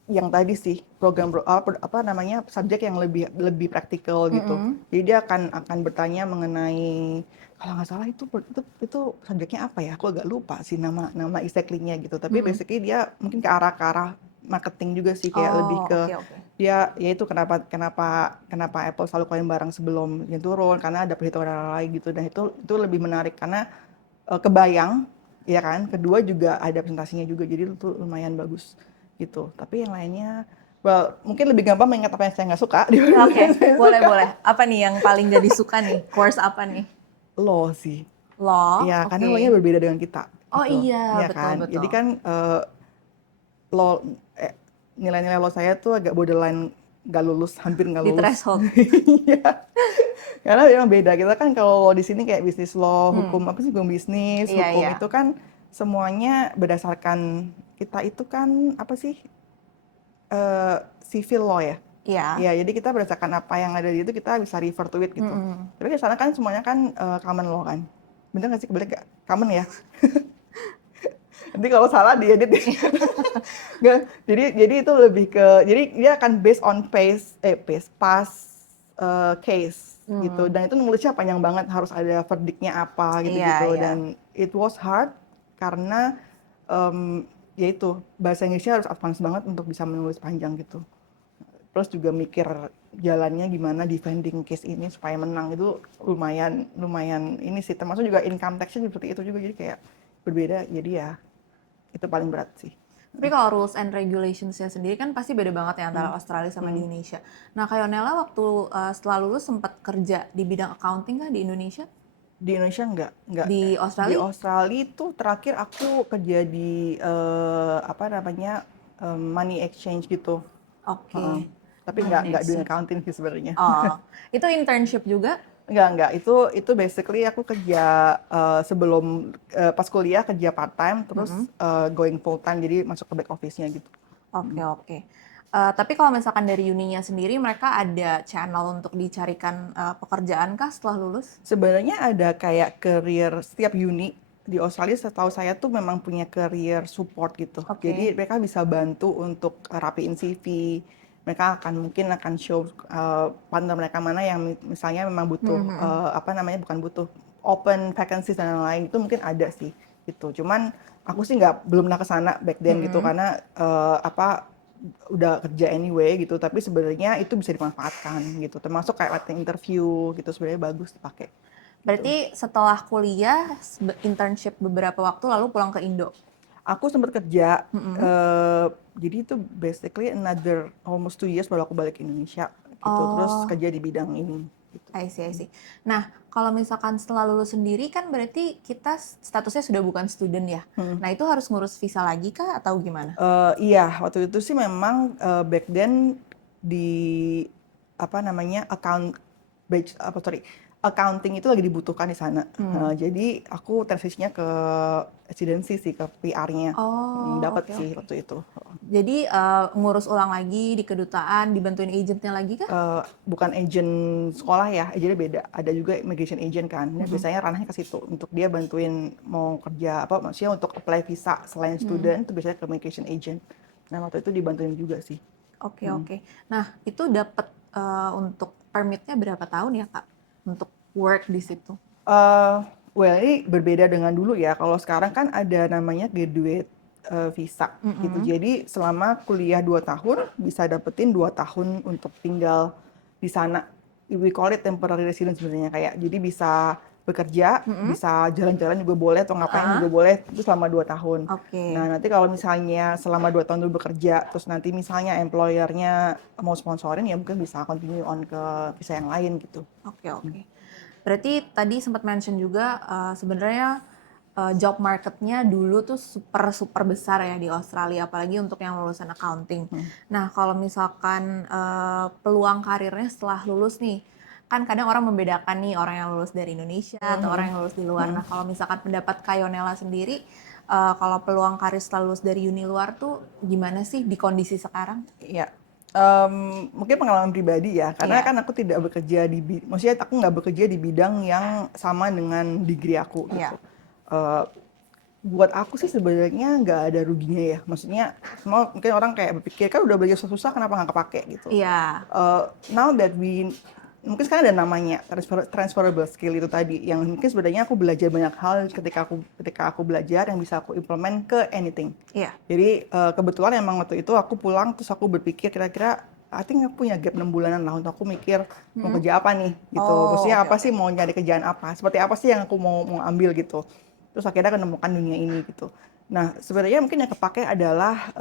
yang tadi sih apa namanya subjek yang lebih lebih praktikal gitu. Jadi dia akan bertanya mengenai kalau nggak salah itu subjeknya apa ya? Aku agak lupa sih nama exactly-nya gitu. Tapi basically dia mungkin ke arah marketing juga sih, kayak lebih Oh, ke oke oke. dia yaitu kenapa Apple selalu keluarin barang sebelum yang turun karena ada perhitungan lain gitu. Dan itu lebih menarik karena kebayang ya kan. Kedua juga ada presentasinya juga, jadi itu lumayan bagus gitu. Tapi yang lainnya, well, mungkin lebih gampang mengingat apa yang saya nggak suka dibanding Oke, yang saya boleh suka. boleh. Apa nih yang paling gak disuka nih? Course apa nih? Law sih. Law, Ya, karena oke. law-nya berbeda dengan kita Oh gitu. iya, Ya betul kan. Jadi betul. kan law nilai-nilai law saya tuh agak borderline nggak lulus, hampir nggak Di lulus. threshold. Iya. Karena memang beda. Kita kan kalau law di sini kayak bisnis law, hukum apa sih, hukum bisnis, Iya hukum iya. itu kan semuanya berdasarkan kita itu kan apa sih civil law ya. Iya. Ya, jadi kita berdasarkan apa yang ada di itu kita bisa refer to it gitu. Tapi di sana kan semuanya kan common law kan. Bener nggak sih, kebalik nggak? Common ya. Nanti kalau salah diedit. Nggak, jadi itu lebih ke, jadi dia akan based on past case gitu. Dan itu nulisnya panjang banget, harus ada verdictnya apa Iya gitu-gitu. iya. Dan it was hard karena ya itu bahasa Inggrisnya harus advance banget untuk bisa menulis panjang gitu. Terus juga mikir jalannya gimana defending case ini supaya menang, itu lumayan ini sih, termasuk juga income tax-nya seperti itu juga, jadi kayak berbeda, jadi ya itu paling berat sih. Tapi kalau rules and regulations-nya sendiri kan pasti beda banget ya antara Australia sama di Indonesia. Nah, kayak Nela waktu setelah lulus sempat kerja di bidang accounting kan di Indonesia? Di Indonesia enggak. Di Di Australia? Australia itu terakhir aku kerja di apa namanya money exchange gitu. Heeh. Oke. Tapi Money enggak dunia exchange. accounting sih sebenarnya. Oh, itu internship juga? Enggak. Itu basically aku kerja sebelum pas kuliah kerja part time, terus going full time, jadi masuk ke back office-nya gitu. Oke, oke. Tapi kalau misalkan dari uninya sendiri, mereka ada channel untuk dicarikan pekerjaan kah setelah lulus? Sebenarnya ada kayak career, setiap uni di Australia setahu saya tuh memang punya career support gitu. Oke. Jadi mereka bisa bantu untuk rapiin CV. Mereka mungkin akan show partner mereka mana yang misalnya memang butuh apa namanya, bukan butuh, open vacancies dan lain-lain, itu mungkin ada sih gitu. Cuman aku sih belum pernah ke sana back then gitu, karena apa, udah kerja anyway gitu. Tapi sebenarnya itu bisa dimanfaatkan gitu, termasuk kayak latihan interview gitu, sebenarnya bagus dipakai. Berarti setelah kuliah, internship beberapa waktu lalu pulang ke Indo? Aku sempat kerja, jadi itu basically another almost 2 years baru aku balik ke Indonesia gitu. Terus Oh, kerja di bidang ini gitu. I see, I see. Nah, kalau misalkan setelah lulus sendiri kan berarti kita statusnya sudah bukan student ya. Nah, itu harus ngurus visa lagi kah atau gimana? Iya, waktu itu sih memang back then di apa namanya accounting itu lagi dibutuhkan di sana. Jadi aku transisinya ke residency sih, ke PR-nya. Oh, Dapat oke sih oke. waktu itu. Jadi ngurus ulang lagi di kedutaan, dibantuin agentnya lagi kah? Bukan agent sekolah ya, agentnya beda. Ada juga immigration agent kan. Nah, biasanya ranahnya ke situ untuk dia bantuin mau kerja apa, maksudnya untuk apply visa selain student itu biasanya ke immigration agent. Nah, waktu itu dibantuin juga sih. Oke oke. Nah, itu dapat untuk permitnya berapa tahun ya, Kak? Untuk work di situ? Well, ini berbeda dengan dulu ya. Kalau sekarang kan ada namanya graduate visa gitu. Jadi selama kuliah 2 tahun bisa dapetin 2 tahun untuk tinggal di sana. We call it temporary residence sebenarnya, kayak jadi bisa bekerja, bisa jalan-jalan juga boleh atau ngapain juga boleh, itu selama 2 tahun. Oke. Nah, nanti kalau misalnya selama 2 tahun dulu bekerja, terus nanti misalnya employer-nya mau sponsorin, ya mungkin bisa continue on ke visa yang lain gitu. Oke oke. Berarti tadi sempat mention juga sebenarnya job marketnya dulu tuh super super besar ya di Australia, apalagi untuk yang lulusan accounting. Nah, kalau misalkan peluang karirnya setelah lulus nih, kan kadang orang membedakan nih orang yang lulus dari Indonesia atau orang yang lulus di luar. Nah, kalau misalkan pendapat Kayonela sendiri, kalau peluang karir setelah lulus dari uni luar tuh gimana sih di kondisi sekarang? Iya, mungkin pengalaman pribadi ya, karena Iya. kan aku tidak bekerja maksudnya aku nggak bekerja di bidang yang sama dengan degree aku Iya. gitu. Eh, Buat aku sih sebenarnya nggak ada ruginya ya, maksudnya semua mungkin orang kayak berpikir kan udah belajar susah-susah kenapa nggak kepake gitu. Iya. Now that we mungkin sekarang ada namanya transferable skill itu tadi, yang mungkin sebenarnya aku belajar banyak hal ketika aku belajar yang bisa aku implement ke anything. Iya. Jadi kebetulan emang waktu itu aku pulang terus aku berpikir kira-kira I think aku punya gap 6 bulanan lah untuk aku mikir mau kerja apa nih gitu. Maksudnya apa sih, mau nyari kerjaan apa? Seperti apa sih yang aku mau ambil gitu. Terus akhirnya aku menemukan dunia ini gitu. Nah, sebenarnya mungkin yang kepake adalah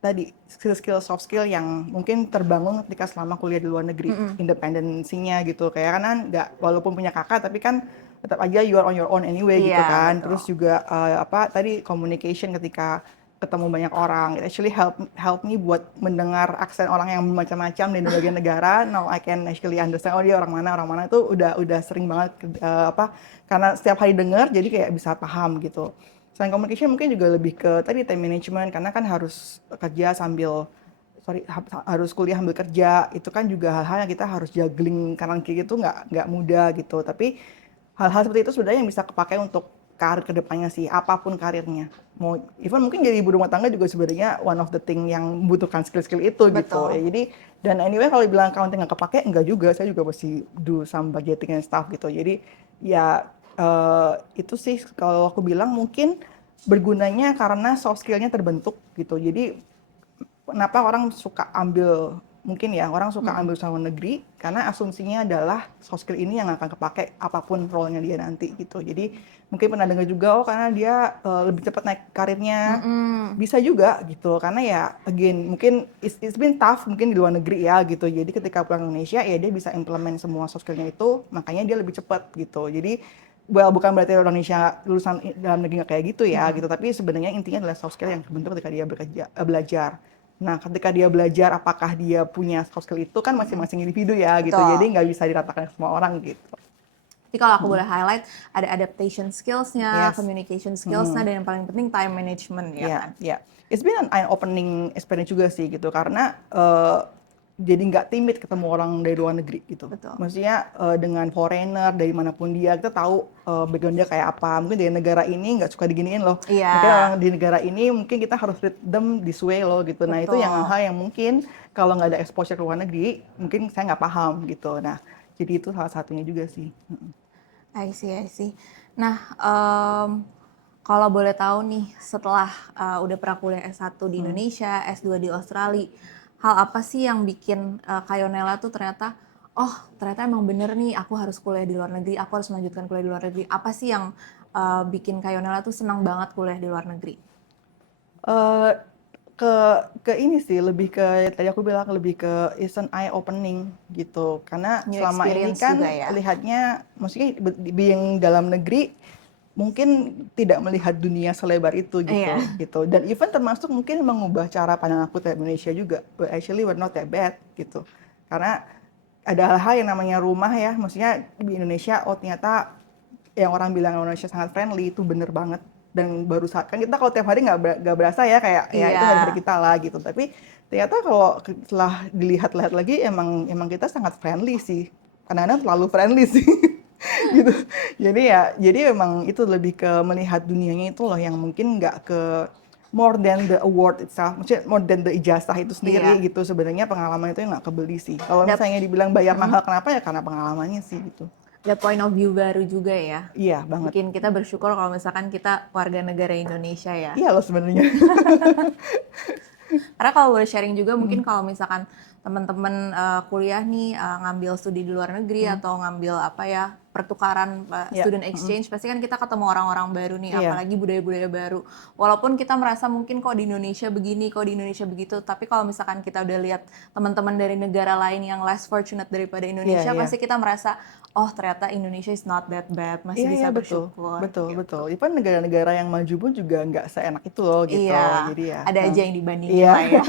tadi skill-skill soft skill yang mungkin terbangun ketika selama kuliah di luar negeri, independensinya gitu. Kayak kan nggak, walaupun punya kakak tapi kan tetap aja you are on your own anyway gitu Iya, kan. betul. Terus juga apa tadi, communication ketika ketemu banyak orang, it actually help me buat mendengar aksen orang yang macam-macam di berbagai negara. Now I can actually understand, oh dia orang mana itu udah sering banget apa, karena setiap hari dengar jadi kayak bisa paham gitu. Selain communication mungkin juga lebih ke tadi time management, karena kan harus kerja sambil harus kuliah sambil kerja, itu kan juga hal-hal yang kita harus juggling kanan kiri, itu nggak mudah gitu. Tapi hal-hal seperti itu sebenarnya yang bisa kepakai untuk karir kedepannya sih, apapun karirnya. Mau even mungkin jadi ibu rumah tangga juga sebenarnya one of the thing yang membutuhkan skill-skill itu gitu. Betul. Ya, jadi dan anyway kalau dibilang accounting nggak kepake, enggak juga. Saya juga masih do some budgeting and stuff gitu. Jadi ya itu sih kalau aku bilang mungkin bergunanya karena soft skill-nya terbentuk gitu. Jadi kenapa orang suka ambil, mungkin ya orang suka ambil luar negeri karena asumsinya adalah soft skill ini yang akan kepake apapun role-nya dia nanti gitu. Jadi mungkin pernah dengar juga, oh karena dia lebih cepat naik karirnya. Bisa juga gitu, karena ya again mungkin it's been tough mungkin di luar negeri ya gitu. Jadi ketika pulang ke Indonesia ya dia bisa implement semua soft skill-nya itu, makanya dia lebih cepat gitu. Jadi bukan berarti orang Indonesia lulusan dalam negeri nggak kayak gitu ya gitu, tapi sebenarnya intinya adalah soft skill yang terbentuk ketika dia belajar. Nah, ketika dia belajar, apakah dia punya soft skill itu kan masing-masing individu ya gitu. Betul. Jadi nggak bisa diratakan ke semua orang gitu. Jadi kalau aku boleh highlight, ada adaptation skills-nya, Yes. communication skills-nya, dan yang paling penting time management ya kan? Ya. It's been an eye-opening experience juga sih gitu, karena jadi nggak timid ketemu orang dari luar negeri gitu. Betul. Maksudnya dengan foreigner dari manapun dia, kita tahu background dia kayak apa. Mungkin dari negara ini nggak suka diginiin loh. Iya. Mungkin orang di negara ini mungkin kita harus treat them this way loh gitu. Nah itu yang hal yang mungkin kalau nggak ada exposure ke luar negeri, mungkin saya nggak paham gitu. Nah jadi itu salah satunya juga sih. I see. Nah, kalau boleh tahu nih, setelah udah pernah kuliah S1 di Indonesia, S2 di Australia, hal apa sih yang bikin Kayonela tuh ternyata, oh ternyata emang bener nih aku harus kuliah di luar negeri, aku harus melanjutkan kuliah di luar negeri. Apa sih yang bikin Kayonela tuh senang banget kuliah di luar negeri? Ke ini sih, lebih ke tadi aku bilang lebih ke is an eye opening gitu, karena New selama ini experience kan juga ya? lihatnya maksudnya being dalam negeri mungkin tidak melihat dunia selebar itu gitu Iya. gitu, dan even termasuk mungkin mengubah cara pandang aku terhadap Indonesia juga, but actually we're not that bad gitu, karena ada hal-hal yang namanya rumah ya, maksudnya di Indonesia oh ternyata yang orang bilang Indonesia sangat friendly itu bener banget. Dan baru saat kan kita kalau tiap hari nggak berasa ya, kayak ya itu dari kita lah gitu, tapi ternyata kalau setelah dilihat-lihat lagi emang kita sangat friendly sih, kadang-kadang terlalu friendly sih gitu. Jadi memang itu lebih ke melihat dunianya itu loh, yang mungkin nggak ke more than the award itself, maksudnya more than the ijazah itu sendiri gitu. Sebenarnya pengalaman itu yang nggak kebeli sih. Kalau misalnya dibilang bayar mahal, kenapa ya karena pengalamannya sih gitu. Ada point of view baru juga ya. Iya banget. Bikin kita bersyukur kalau misalkan kita warga negara Indonesia ya. Iya loh sebenarnya. Karena kalau boleh sharing juga, mungkin kalau misalkan teman-teman kuliah nih ngambil studi di luar negeri atau ngambil apa ya, pertukaran student exchange, pasti kan kita ketemu orang-orang baru nih, apalagi budaya-budaya baru. Walaupun kita merasa mungkin kok di Indonesia begini, kok di Indonesia begitu, tapi kalau misalkan kita udah lihat teman-teman dari negara lain yang less fortunate daripada Indonesia, pasti kita merasa oh ternyata Indonesia is not that bad, masih bisa bersyukur. Betul. Even negara-negara yang maju pun juga nggak seenak itu loh gitu. Iya, Jadi ya. ada aja yang dibandingin lah ya.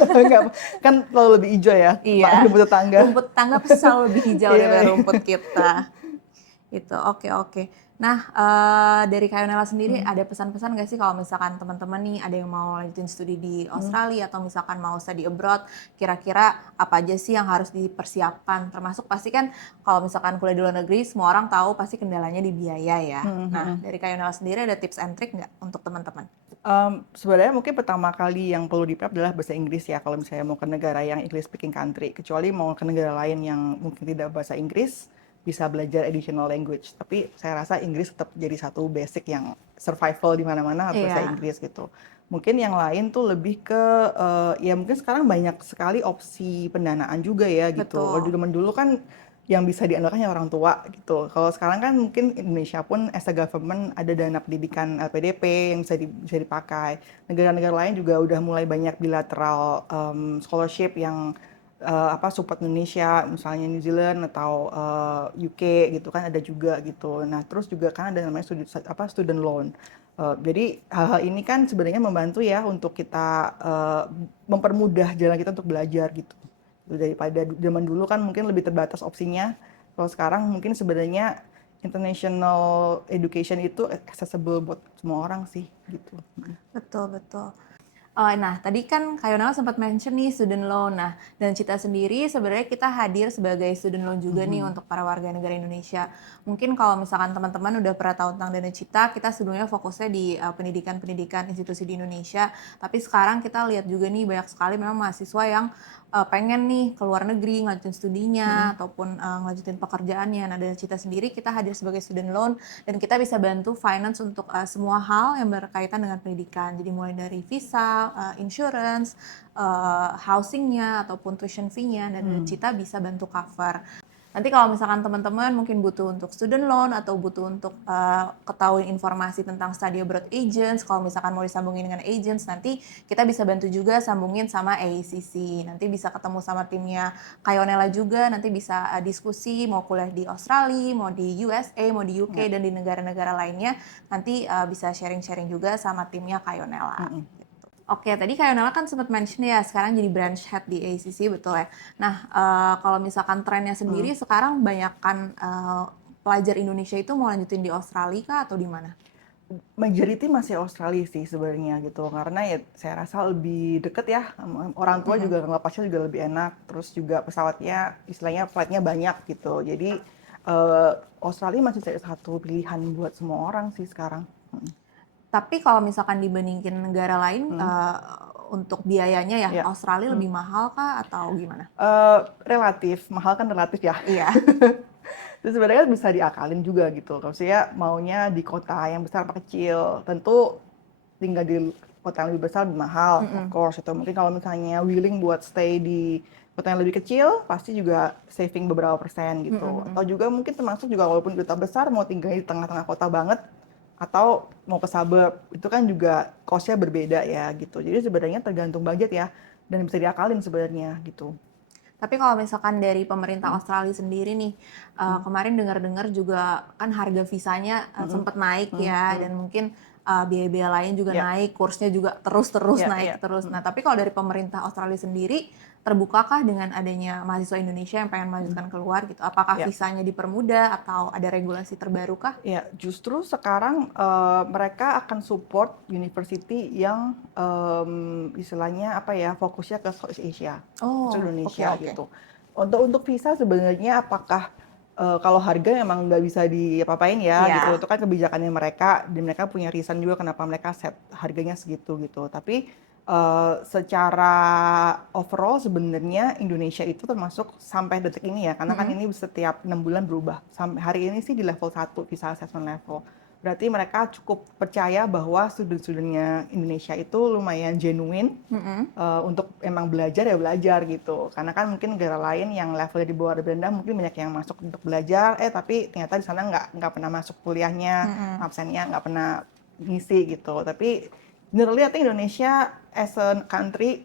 Kan selalu lebih hijau ya. Iya. Rumput tetangga. Rumput tetangga pasti selalu lebih hijau daripada rumput kita. Gitu, oke. Nah, dari Kayonela sendiri ada pesan-pesan nggak sih kalau misalkan teman-teman nih ada yang mau lanjutin studi di Australia atau misalkan mau study abroad, kira-kira apa aja sih yang harus dipersiapkan? Termasuk pasti kan kalau misalkan kuliah di luar negeri, semua orang tahu pasti kendalanya di biaya ya. Nah, dari Kayonela sendiri ada tips and trick nggak untuk teman-teman? Sebenarnya mungkin pertama kali yang perlu di-prep adalah bahasa Inggris ya, kalau misalnya mau ke negara yang English speaking country. Kecuali mau ke negara lain yang mungkin tidak bahasa Inggris, bisa belajar additional language. Tapi saya rasa Inggris tetap jadi satu basic yang survival di mana-mana harus bahasa Iya, Inggris gitu. Mungkin yang lain tuh lebih ke, ya mungkin sekarang banyak sekali opsi pendanaan juga ya gitu. Kalau betul. zaman dulu kan yang bisa diandalkan ya orang tua gitu. Kalau sekarang kan mungkin Indonesia pun as a government ada dana pendidikan LPDP yang bisa dipakai. Negara-negara lain juga udah mulai banyak bilateral scholarship yang support Indonesia, misalnya New Zealand atau UK gitu kan ada juga gitu. Nah terus juga kan ada namanya student loan. Jadi hal-hal ini kan sebenarnya membantu ya untuk kita mempermudah jalan kita untuk belajar gitu. Daripada zaman dulu kan mungkin lebih terbatas opsinya. Kalau sekarang mungkin sebenarnya international education itu accessible buat semua orang sih gitu. Betul, betul. Nah, tadi kan Kak Yonel sempat mention nih student loan. Nah, dan Cita sendiri sebenarnya kita hadir sebagai student loan juga nih Mhm. untuk para warga negara Indonesia. Mungkin kalau misalkan teman-teman udah pernah tahu tentang Dana Cita, kita sebelumnya fokusnya di pendidikan-pendidikan institusi di Indonesia. Tapi sekarang kita lihat juga nih banyak sekali memang mahasiswa yang pengen nih ke luar negeri ngelanjutin studinya Mhm. ataupun ngelanjutin pekerjaannya. Nah, Dana Cita sendiri kita hadir sebagai student loan dan kita bisa bantu finance untuk semua hal yang berkaitan dengan pendidikan. Jadi mulai dari visa, insurance, housingnya ataupun tuition fee-nya, dan Mhm. Cita bisa bantu cover. Nanti kalau misalkan teman-teman mungkin butuh untuk student loan atau butuh untuk ketahui informasi tentang study abroad agents, kalau misalkan mau disambungin dengan agents, nanti kita bisa bantu juga sambungin sama AACC. Nanti bisa ketemu sama timnya Kayonela juga, nanti bisa diskusi mau kuliah di Australia, mau di USA, mau di Ya. UK, dan di negara-negara lainnya. Nanti bisa sharing-sharing juga sama timnya Kayonela. Mhm. Oke, tadi Kak Yonela kan sempat mention ya, sekarang jadi branch head di ACC, betul ya? Nah, kalau misalkan trennya Mhm. sendiri sekarang banyakkan pelajar Indonesia itu mau lanjutin di Australia kah atau di mana? Majority masih Australia sih sebenarnya gitu karena ya saya rasa lebih deket ya orang tua Mm-mm. juga ngelepasnya juga lebih enak terus juga pesawatnya istilahnya flightnya banyak gitu jadi Australia masih jadi satu pilihan buat semua orang sih sekarang. Tapi kalau misalkan dibandingin negara lain, Hmm. untuk biayanya ya, Ya. Australia Hmm. lebih mahal kah atau gimana? Relatif mahal kan relatif ya. Iya. Terus sebenarnya bisa diakalin juga gitu. Kalau saya maunya di kota yang besar apa kecil, tentu tinggal di kota yang lebih besar lebih mahal, of Mm-mm. course. Atau mungkin kalau misalnya willing buat stay di kota yang lebih kecil, pasti juga saving beberapa persen gitu. Mm-mm. Atau juga mungkin termasuk juga walaupun di kota besar, mau tinggal di tengah-tengah kota banget, atau mau ke suburb, itu kan juga cost-nya berbeda ya gitu. Jadi sebenarnya tergantung budget ya, dan bisa diakalin sebenarnya gitu. Tapi kalau misalkan dari pemerintah Mm, Australia sendiri nih, mm, kemarin dengar-dengar juga kan harga visanya mm, sempat naik mm, ya, mm. dan mungkin biaya-biaya lain juga Ya, naik, kursnya juga terus-terus ya, naik ya. terus. Nah, Mm, tapi kalau dari pemerintah Australia sendiri, terbukakah dengan adanya mahasiswa Indonesia yang pengen mm. melanjutkan keluar gitu? Apakah Ya. visanya dipermudah atau ada regulasi terbaru kah? Ya, justru sekarang mereka akan support university yang istilahnya apa ya fokusnya ke Southeast Asia, termasuk Oh, oke, Indonesia oke. gitu. Untuk visa sebenarnya apakah kalau harga memang nggak bisa diapa-apain ya gitu, Iya. itu kan kebijakannya mereka dan mereka punya reason juga kenapa mereka set harganya segitu gitu. Tapi secara overall sebenarnya Indonesia itu termasuk sampai detik ini ya, karena kan Mm-mm. ini setiap 6 bulan berubah. Sampai hari ini sih di level 1 visa assessment level. Berarti mereka cukup percaya bahwa student-studentnya Indonesia itu lumayan genuine Mm-mm. untuk emang belajar ya belajar gitu. Karena kan mungkin negara lain yang levelnya di bawah dari rendah mungkin banyak yang masuk untuk belajar, tapi ternyata di sana nggak pernah masuk kuliahnya, Mm-mm. absennya nggak pernah ngisi gitu. Tapi generally I think Indonesia as a country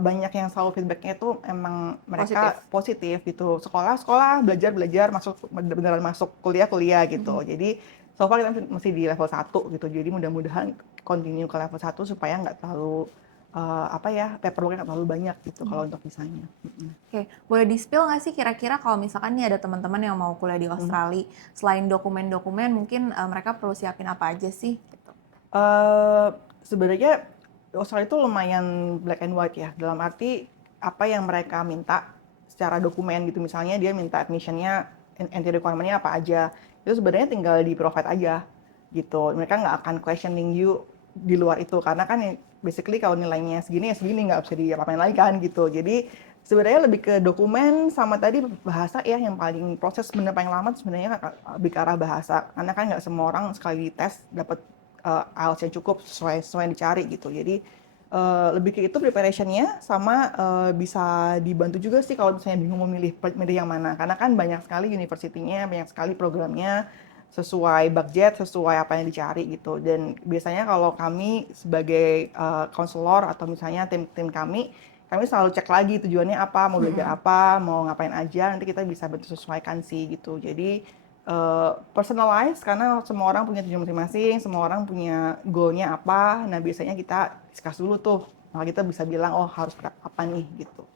banyak yang selalu feedbacknya itu emang Positif. mereka positif gitu. Sekolah belajar masuk beneran masuk kuliah gitu. Mm-mm. Jadi so far kita masih di level 1 gitu. Jadi mudah-mudahan continue ke level 1 supaya nggak terlalu paperwork-nya nggak terlalu banyak gitu kalau untuk visanya. Oke, boleh di-spill nggak sih kira-kira kalau misalkan nih ada teman-teman yang mau kuliah di Mhm. Australia, selain dokumen-dokumen mungkin mereka perlu siapin apa aja sih? Gitu. Eee, Sebenarnya Australia itu lumayan black and white ya, dalam arti apa yang mereka minta secara dokumen gitu, misalnya dia minta admission-nya, entry requirement-nya apa aja, itu sebenarnya tinggal di-provide aja gitu. Mereka nggak akan questioning you di luar itu, karena kan basically kalau nilainya segini ya segini, nggak bisa diapain lagi kan gitu. Jadi sebenarnya lebih ke dokumen sama tadi bahasa ya, yang paling proses bener paling lama sebenarnya lebih ke arah bahasa, karena kan nggak semua orang sekali tes dapat IELTS yang cukup sesuai yang dicari gitu. Jadi lebih ke itu preparationnya, sama bisa dibantu juga sih kalau misalnya bingung mau milih yang mana, karena kan banyak sekali university-nya, banyak sekali programnya sesuai budget, sesuai apa yang dicari gitu. Dan biasanya kalau kami sebagai konselor atau misalnya tim kami selalu cek lagi tujuannya apa, mau belajar apa, mau ngapain aja, nanti kita bisa bantu sesuaikan sih gitu. Jadi personalize, karena semua orang punya tujuan masing-masing, semua orang punya goalnya apa. Nah biasanya kita discuss dulu tuh, nah kita bisa bilang oh harus apa nih gitu.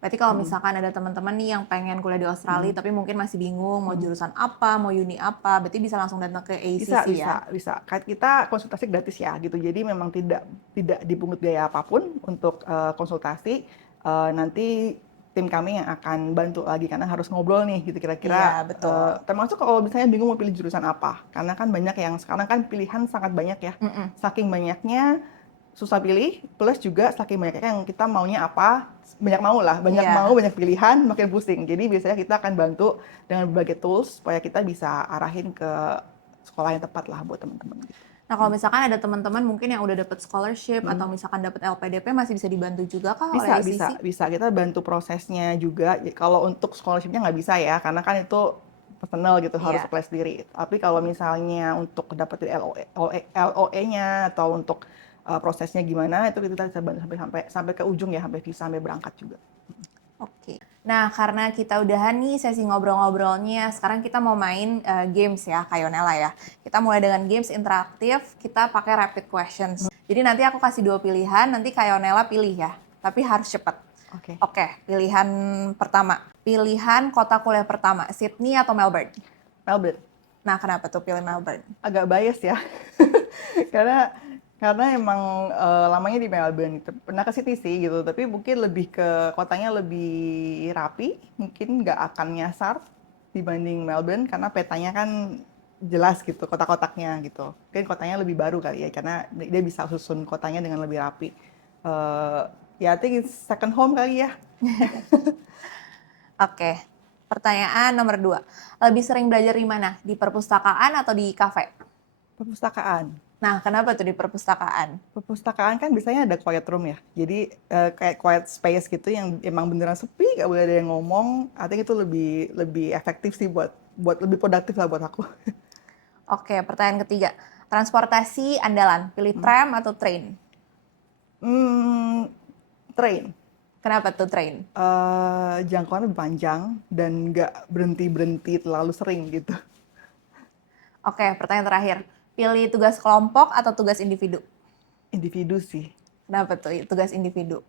Berarti kalau misalkan ada teman-teman nih yang pengen kuliah di Australia tapi mungkin masih bingung mau jurusan apa, mau uni apa, berarti bisa langsung datang ke ACC ya? Bisa. Kita konsultasi gratis ya gitu. Jadi memang tidak dipungut biaya apapun untuk konsultasi. Nanti tim kami yang akan bantu lagi, karena harus ngobrol nih gitu kira-kira. Iya, betul. Termasuk kalau misalnya bingung mau pilih jurusan apa, karena kan banyak yang sekarang kan pilihan sangat banyak ya. Saking banyaknya susah pilih, plus juga saking banyaknya yang kita maunya apa, banyak banyak pilihan, makin pusing. Jadi biasanya kita akan bantu dengan berbagai tools supaya kita bisa arahin ke sekolah yang tepat lah buat teman-teman. Nah kalau misalkan ada teman-teman mungkin yang udah dapat scholarship atau misalkan dapat LPDP, masih bisa dibantu juga kah oleh ACC? Bisa. Kita bantu prosesnya juga. Kalau untuk scholarship-nya nggak bisa ya, karena kan itu personal gitu, harus apply sendiri. Tapi kalau misalnya untuk dapetin LOE-nya atau untuk prosesnya gimana, itu kita bisa bantu sampai ke ujung ya, sampai visa, sampai berangkat juga. Oke. Nah, karena kita udahan nih sesi ngobrol-ngobrolnya, sekarang kita mau main games ya, Kayonela ya. Kita mulai dengan games interaktif, kita pakai rapid questions. Jadi nanti aku kasih 2 pilihan, nanti Kayonela pilih ya, tapi harus cepat. Oke, pilihan pertama. Pilihan kota kuliah pertama, Sydney atau Melbourne? Melbourne. Nah, kenapa tuh pilih Melbourne? Agak bias ya, karena emang lamanya di Melbourne. Pernah ke Sydney sih gitu, tapi mungkin lebih ke kotanya lebih rapi, mungkin nggak akan nyasar dibanding Melbourne, karena petanya kan jelas gitu, kotak-kotaknya gitu. Mungkin kotanya lebih baru kali ya, karena dia bisa susun kotanya dengan lebih rapi. Ya, I think it's second home kali ya. Oke, pertanyaan nomor 2. Lebih sering belajar di mana? Di perpustakaan atau di kafe? Perpustakaan. Nah, kenapa tuh di perpustakaan? Perpustakaan kan biasanya ada quiet room ya, jadi kayak quiet space gitu yang emang beneran sepi, nggak boleh ada yang ngomong. I think itu lebih efektif sih buat lebih produktif lah buat aku. Oke, pertanyaan ketiga. Transportasi andalan, pilih tram atau train? Train. Kenapa tuh train? Jangkauannya lebih panjang dan nggak berhenti terlalu sering gitu. Oke, pertanyaan terakhir. Pilih tugas kelompok atau tugas individu? Individu sih. Kenapa tuh tugas individu?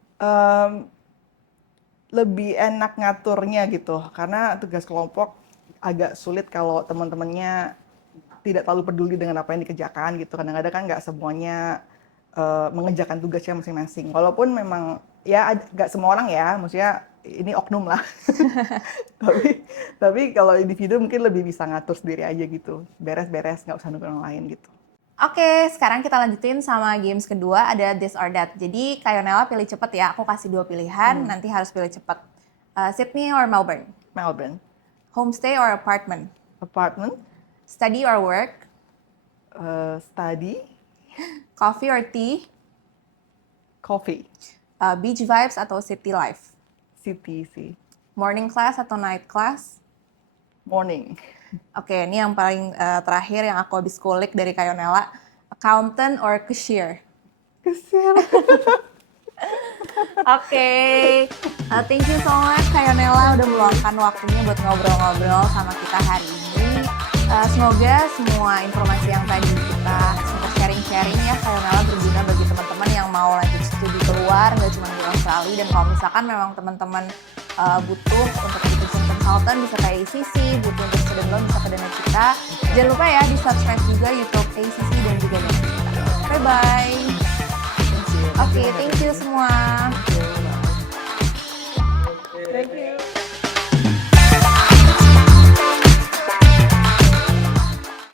Lebih enak ngaturnya gitu, karena tugas kelompok agak sulit kalau teman-temannya tidak terlalu peduli dengan apa yang dikerjakan gitu. Kadang-kadang kan nggak semuanya mengerjakan tugasnya masing-masing. Walaupun memang ya nggak semua orang ya, maksudnya ini oknum lah. tapi kalau individu mungkin lebih bisa ngatur sendiri aja gitu. Beres-beres, nggak usah nunggu orang lain gitu. Oke, sekarang kita lanjutin sama games kedua, ada This or That. Jadi Kayonela pilih cepet ya, aku kasih 2 pilihan, nanti harus pilih cepet. Sydney or Melbourne? Melbourne. Homestay or apartment? Apartment. Study or work? Study. Coffee or tea? Coffee. Beach vibes atau city life? City sih. Morning class atau night class? Morning. Oke, ini yang paling terakhir yang aku habis kulik dari Kayonela. Accountant or cashier? Cashier. Oke, thank you so much Kayonela udah meluangkan waktunya buat ngobrol-ngobrol sama kita hari ini. Semoga semua informasi yang tadi kita sempat sharing-sharing ya Kayonela berguna bagi teman-teman yang mau lanjut studi keluar, nggak cuma di Australia. Dan kalau misalkan memang teman-teman butuh untuk education consultant bisa ke ACC, butuh untuk student loan bisa ke Dana Cita. Jangan lupa ya di subscribe juga YouTube ACC dan juga Dana Cita. Bye-bye. Oke, thank you semua.